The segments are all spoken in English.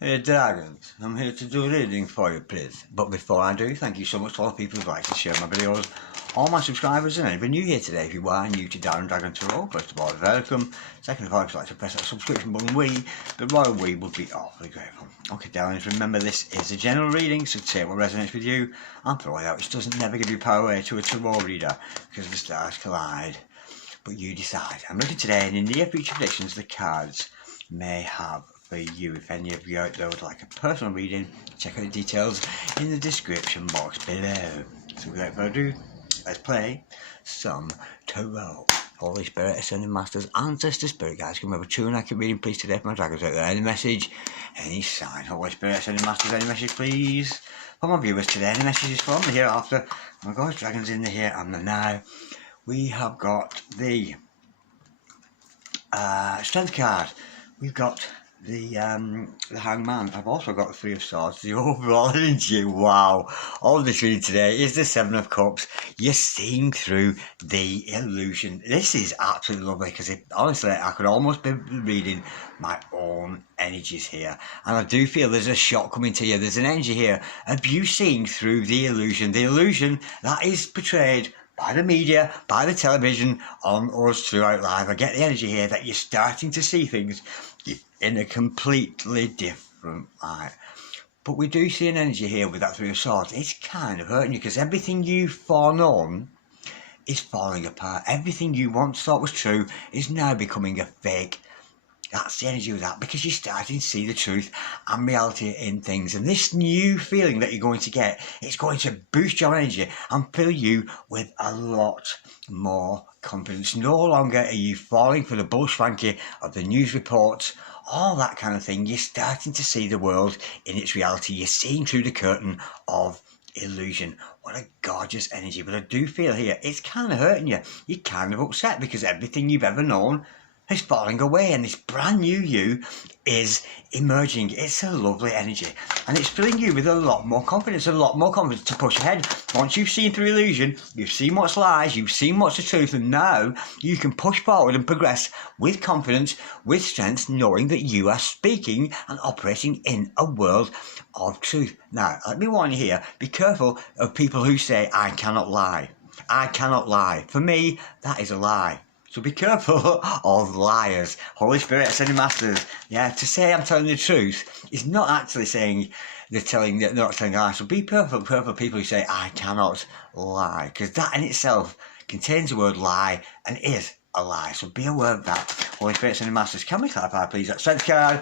Hey Dragons, I'm here to do a reading for you please. But before I do, thank you so much to all the people who like to share my videos, all my subscribers and anybody new here today. If you are new to Darren Dragon Tarot, first of all, welcome. Second of all, if you'd like to press that subscription button, the royal we would be awfully grateful. Okay darlings, remember this is a general reading, so take what resonates with you and throw it out, which doesn't never give you power away to a tarot reader, because the stars collide. But you decide. I'm looking today, and in near future predictions the cards may have for you. If any of you out there would like a personal reading, check out the details in the description box below. So without further ado, let's play some tarot. Holy Spirit, Ascending Masters, Ancestor Spirit Guides, can we have a true and accurate reading please today for my dragons out there? Any message, any sign? Holy Spirit, Ascending Masters, any message please for my viewers today? Any messages from the hereafter? Oh my God, dragons in the here and the now. We have got the Strength card. We've got the Hangman. I've also got the Three of Swords. The overall energy, wow, all this reading today is the Seven of Cups. You're seeing through the illusion. This is absolutely lovely, because honestly I could almost be reading my own energies here, and I do feel there's a shot coming to you. There's an energy here of you seeing through the illusion that is portrayed by the media, by the television, on us throughout life. I get the energy here that you're starting to see things in a completely different light. But we do see an energy here with that Three of Swords. It's kind of hurting you, because everything you've foreknown is falling apart. Everything you once thought was true is now becoming a fake. That's the energy of that, because you're starting to see the truth and reality in things. And this new feeling that you're going to get, it's going to boost your energy and fill you with a lot more confidence. No longer are you falling for the bullshwanky of the news reports, all that kind of thing. You're starting to see the world in its reality. You're seeing through the curtain of illusion. What a gorgeous energy. But I do feel here, it's kind of hurting you. You're kind of upset, because everything you've ever known is falling away, and this brand new you is emerging. It's a lovely energy, and it's filling you with a lot more confidence to push ahead. Once you've seen through illusion, you've seen what's lies, you've seen what's the truth, and now you can push forward and progress with confidence, with strength, knowing that you are speaking and operating in a world of truth. Now, let me warn you here, be careful of people who say, I cannot lie. I cannot lie. For me, that is a lie. So be careful of liars. Holy Spirit, Ascending Masters. Yeah, to say I'm telling the truth is not actually saying they're not telling a lie. So be careful of people who say I cannot lie, because that in itself contains the word lie and is a lie. So be aware of that. Holy Spirit, Ascending Masters. Can we clarify please that Strength card?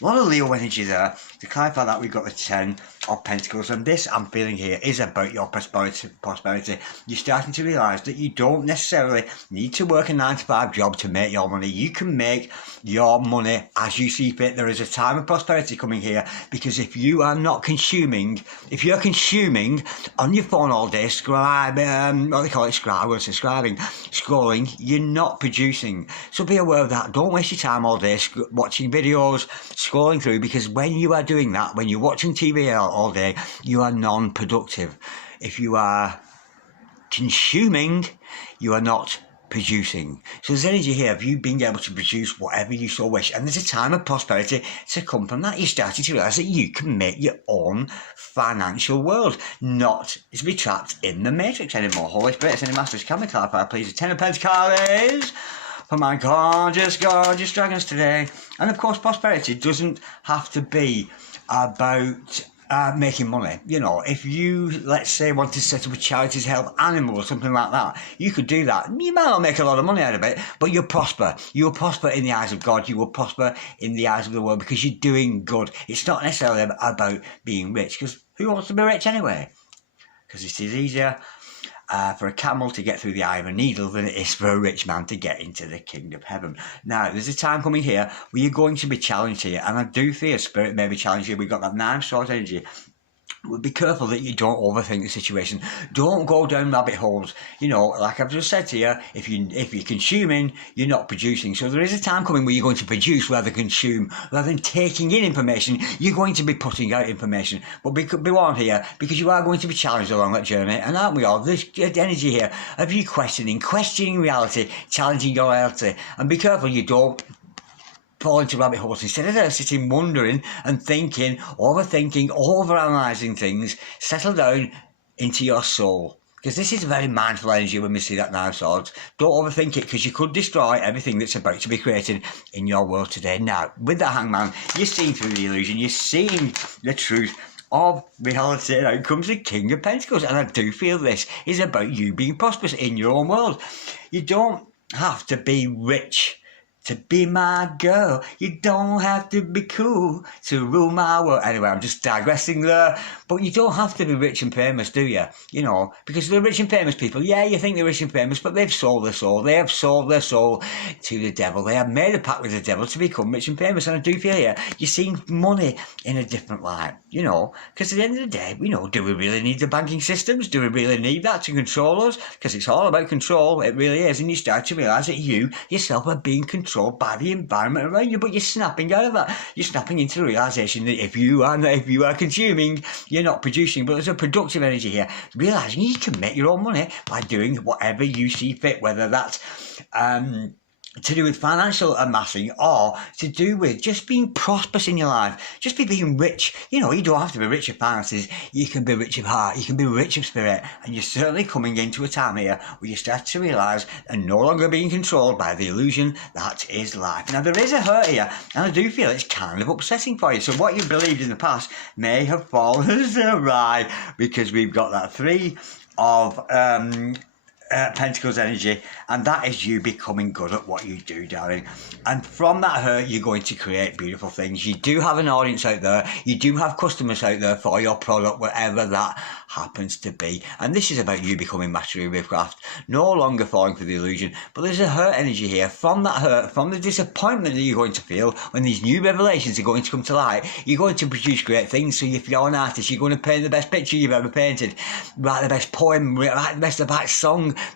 A lot of Leo energy there. To clarify that, we've got the Ten of Pentacles, and this I'm feeling here is about your prosperity. You're starting to realise that you don't necessarily need to work a 9-to-5 job to make your money. You can make your money as you see fit. There is a time of prosperity coming here, because if you are not consuming, if you're consuming on your phone all day, scrolling, you're not producing. So be aware of that. Don't waste your time all day watching videos, scrolling through, because when you are doing that, when you're watching TV all day, you are non-productive. If you are consuming, you are not producing. So there's energy here of you being able to produce whatever you so wish, and there's a time of prosperity to come from that. You're starting to realise that you can make your own financial world, not to be trapped in the matrix anymore. Holy Spirit, Ascending Masters, can we clarify please the Ten of Pentacles for my gorgeous dragons today? And of course, prosperity doesn't have to be about making money. You know, if you, let's say, want to set up a charity to help animals or something like that, you could do that. You might not make a lot of money out of it, but you'll prosper. You'll prosper in the eyes of God. You will prosper in the eyes of the world, because you're doing good. It's not necessarily about being rich, because who wants to be rich anyway? Because it is easier for a camel to get through the eye of a needle than it is for a rich man to get into the kingdom of heaven. Now, there's a time coming here where you're going to be challenged here, and I do fear Spirit may be challenged here. We've got that 9 of Swords energy. Be careful that you don't overthink the situation. Don't go down rabbit holes. You know, like I've just said to you, if you're consuming, you're not producing. So there is a time coming where you're going to produce rather than consume. Rather than taking in information, you're going to be putting out information. But be warned here, because you are going to be challenged along that journey, and aren't we all? There's energy here of you questioning reality, challenging your reality. And be careful you don't fall into rabbit holes. Instead of sitting wondering and thinking, overthinking, overanalyzing things, settle down into your soul. Because this is a very mindful energy when we see that Nine of Swords. Don't overthink it, because you could destroy everything that's about to be created in your world today. Now, with the Hangman, you're seeing through the illusion, you're seeing the truth of reality. And out comes the King of Pentacles. And I do feel this is about you being prosperous in your own world. You don't have to be rich to be my girl. You don't have to be cool to rule my world. Anyway, I'm just digressing there. But you don't have to be rich and famous, do you? You know, because the rich and famous people, yeah, you think they're rich and famous, but they've sold their soul. They have sold their soul to the devil. They have made a pact with the devil to become rich and famous. And I do feel you're seeing money in a different light, you know, because at the end of the day, you know, do we really need the banking systems? Do we really need that to control us? Because it's all about control. It really is. And you start to realise that you yourself are being controlled by the environment around you, but you're snapping out of that. You're snapping into the realisation that if you are consuming, you're not producing. But there's a productive energy here, realising you can make your own money by doing whatever you see fit, whether that's to do with financial amassing or to do with just being prosperous in your life. Just be being rich. You know, you don't have to be rich of finances. You can be rich of heart. You can be rich of spirit. And you're certainly coming into a time here where you start to realise and no longer being controlled by the illusion that is life. Now, there is a hurt here, and I do feel it's kind of upsetting for you. So what you believed in the past may have fallen awry, because we've got that Three of Pentacles energy, and that is you becoming good at what you do, darling. And from that hurt, you're going to create beautiful things. You do have an audience out there. You do have customers out there for your product, whatever that happens to be. And this is about you becoming mastery with craft, no longer falling for the illusion. But there's a hurt energy here. From that hurt, from the disappointment that you're going to feel when these new revelations are going to come to light, you're going to produce great things. So if you're an artist, you're going to paint the best picture you've ever painted, write the best poem, write the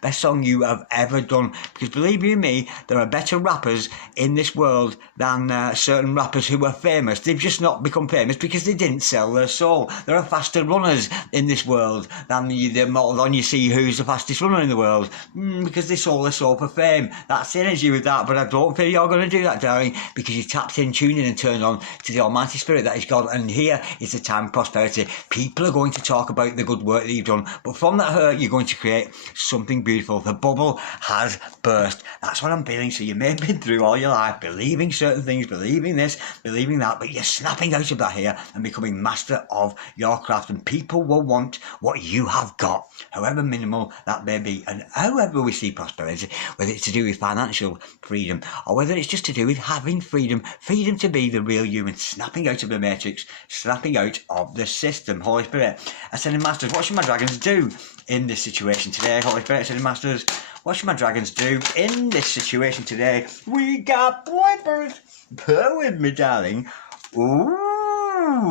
best song you have ever done. Because believe you me, there are better rappers in this world than certain rappers who are famous. They've just not become famous because they didn't sell their soul. There are faster runners in this world than you see who's the fastest runner in the world, because they sold their soul for fame. That's the energy with that. But I don't feel you're going to do that, darling, because you tapped in, tuned in and turned on to the Almighty Spirit that is God. And here is the time of prosperity. People are going to talk about the good work that you've done, but from that hurt you're going to create something beautiful. The bubble has burst. That's what I'm feeling. So you may have been through all your life believing certain things, believing this, believing that, but you're snapping out of that here and becoming master of your craft. And people will want what you have got, however minimal that may be. And however we see prosperity, whether it's to do with financial freedom or whether it's just to do with having freedom to be the real human, snapping out of the matrix, snapping out of the system. Holy Spirit, Ascending Masters, what should my dragons do in this situation today? Holy Spirit, Ascending Masters, what should my dragons do in this situation today? We got wipers. Bear with me, darling. Ooh.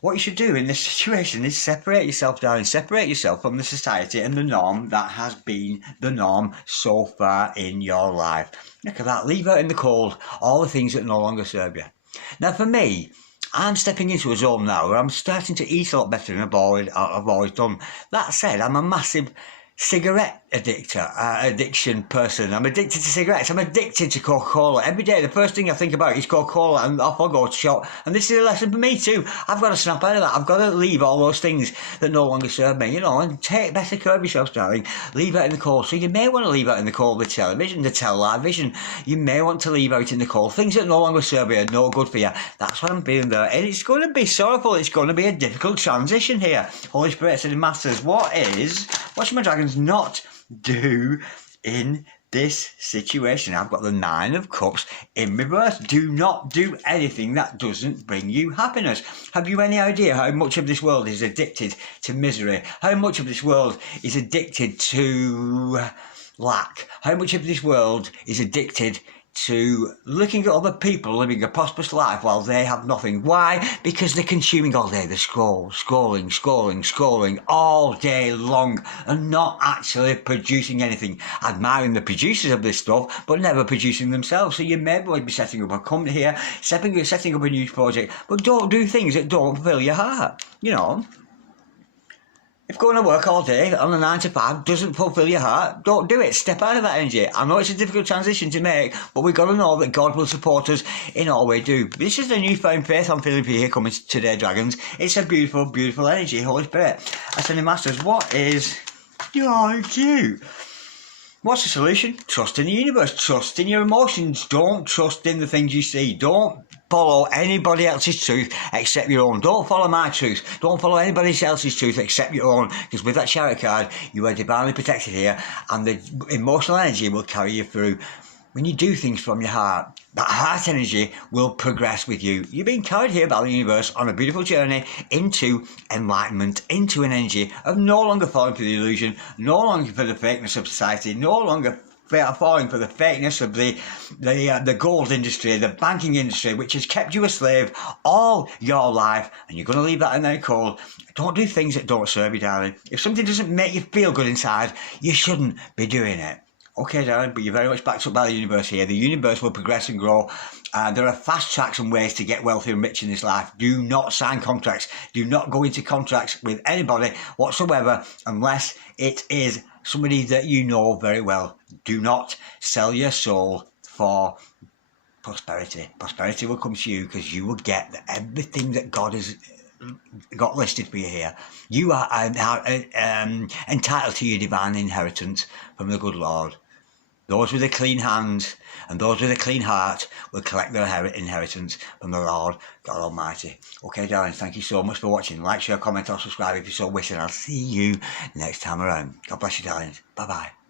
What you should do in this situation is separate yourself, darling. Separate yourself from the society and the norm that has been the norm so far in your life. Look at that. Leave out in the cold all the things that no longer serve you. Now, for me, I'm stepping into a zone now where I'm starting to eat a lot better than I've always done. That said, I'm a massive cigarette addiction person. I'm addicted to cigarettes. I'm addicted to Coca-Cola. Every day the first thing I think about is Coca-Cola, and off I go to shop. And this is a lesson for me too. I've got to snap out of that. I've got to leave all those things that no longer serve me, you know, and take better care of yourself, darling. Leave out in the cold. So you may want to leave out in the cold the television, the television vision. You may want to leave out in the cold things that no longer serve you, are no good for you. That's what I'm feeling there. And it's going to be sorrowful. It's going to be a difficult transition here. Holy Spirit, Ascended Masters, what should my dragons not do in this situation? I've got the Nine of Cups in reverse. Do not do anything that doesn't bring you happiness. Have you any idea how much of this world is addicted to misery? How much of this world is addicted to lack? How much of this world is addicted to looking at other people living a prosperous life while they have nothing? Why? Because they're consuming all day. They're scrolling all day long and not actually producing anything. Admiring the producers of this stuff, but never producing themselves. So you may be setting up a company here, setting up a new project, but don't do things that don't fulfill your heart. You know, If going to work all day on a 9 to 5 doesn't fulfill your heart, don't do it. Step out of that energy. I know it's a difficult transition to make, but we've got to know that God will support us in all we do. This is the newfound faith I'm feeling for you coming today, Dragons. It's a beautiful, beautiful energy, Holy Spirit. I said to Masters, what is... Oh, cute. What's the solution? Trust in the universe. Trust in your emotions. Don't trust in the things you see. Don't follow anybody else's truth except your own. Don't follow my truth. Don't follow anybody else's truth except your own. Because with that Chariot card, you are divinely protected here, and the emotional energy will carry you through. When you do things from your heart, that heart energy will progress with you. You're being carried here by the universe on a beautiful journey into enlightenment, into an energy of no longer falling for the illusion, no longer for the fakeness of society, no longer falling for the fakeness of the gold industry, the banking industry, which has kept you a slave all your life, and you're going to leave that in there cold. Don't do things that don't serve you, darling. If something doesn't make you feel good inside, you shouldn't be doing it. Okay, darling, but you're very much backed up by the universe here. The universe will progress and grow. There are fast tracks and ways to get wealthy and rich in this life. Do not sign contracts. Do not go into contracts with anybody whatsoever unless it is somebody that you know very well. Do not sell your soul for prosperity. Prosperity will come to you because you will get everything that God has got listed for you here. You are entitled to your divine inheritance from the good Lord. Those with a clean hand and those with a clean heart will collect their inheritance from the Lord God Almighty. Okay, darling, thank you so much for watching. Like, share, comment or subscribe if you so wish, and I'll see you next time around. God bless you, darlings. Bye-bye.